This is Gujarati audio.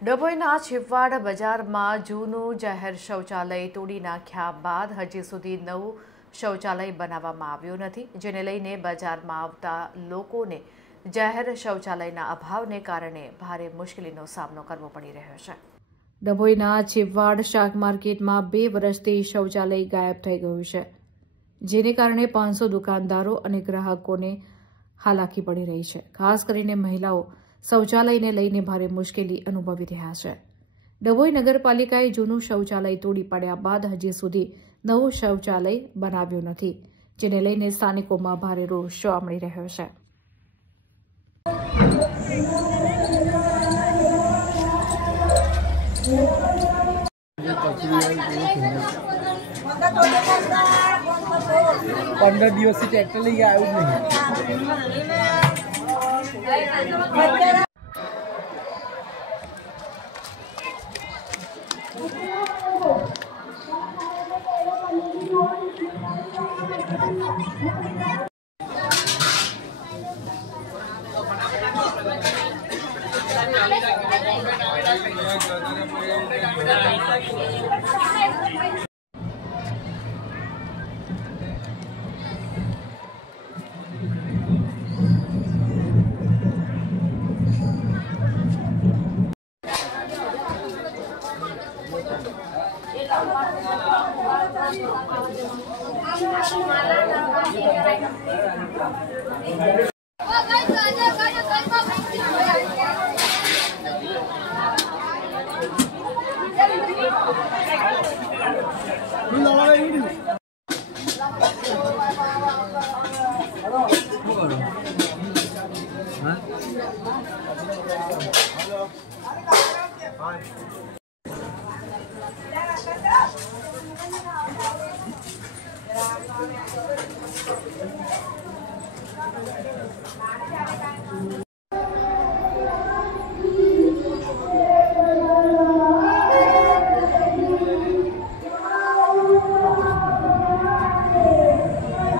ડભોઈના છેવાડ બજારમાં જૂનું જાહેર શૌચાલય તોડી નાખ્યા બાદ હજી સુધી નવું શૌચાલય બનાવવામાં આવ્યું નથી, જેને લઈને બજારમાં આવતા લોકોને જાહેર શૌચાલયના અભાવને કારણે ભારે મુશ્કેલીનો સામનો કરવો પડી રહ્યો છે। ડભોઈના છેવાડ શાક માર્કેટમાં 2 વર્ષથી શૌચાલય ગાયબ થઈ ગયું છે, જેને કારણે 500 દુકાનદારો અને ગ્રાહકોને હાલાકી પડી રહી છે। ખાસ કરીને મહિલાઓ શૌચાલયને લઈને ભારે મુશ્કેલી અનુભવી રહ્યા છે। ડભોઈ નગરપાલિકાએ જૂનું શૌચાલય તોડી પાડ્યા બાદ હજી સુધી નવું શૌચાલય બનાવ્યું નથી, જેને લઈને સ્થાનિકોમાં ભારે રોષ જોવા મળી રહ્યો છે। पंद्रह दिवस से ट्रैक्टर लेके आया नहीं।